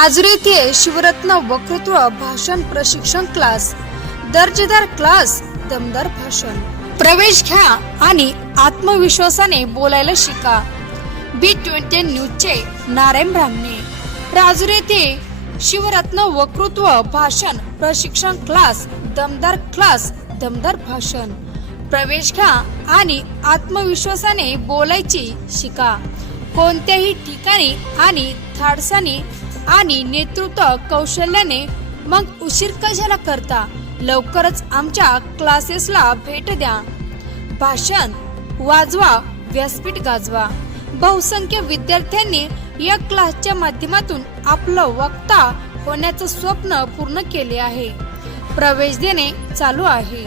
राजुरी येथे शिवरत्न वक्तृत्व भाषण प्रशिक्षण क्लास, दर्जेदार क्लास, दमदार भाषण. प्रवेश घ्या आणि आत्मविश्वासाने बोलायला शिका. B20 न्यूजचे नारायण ब्राह्मणे. राजुरी येथे शिवरत्न वक्तृत्व भाषण प्रशिक्षण क्लास, दमदार भाषण. प्रवेश घ्या आणि आत्मविश्वासाने बोलायची शिका. कोणत्याही ठिकाणी आणि धाडसाने आणि नेतृत्व कौशल्याने. मग उशीर कशाला करता? लवकरच आमच्या क्लासेसला भेट द्या. भाषण वाजवा, व्यासपीठ गाजवा. बहुसंख्य विद्यार्थ्यांनी या क्लासच्या माध्यमातून आपलं वक्ता होण्याचं स्वप्न पूर्ण केले आहे. प्रवेश देणे चालू आहे.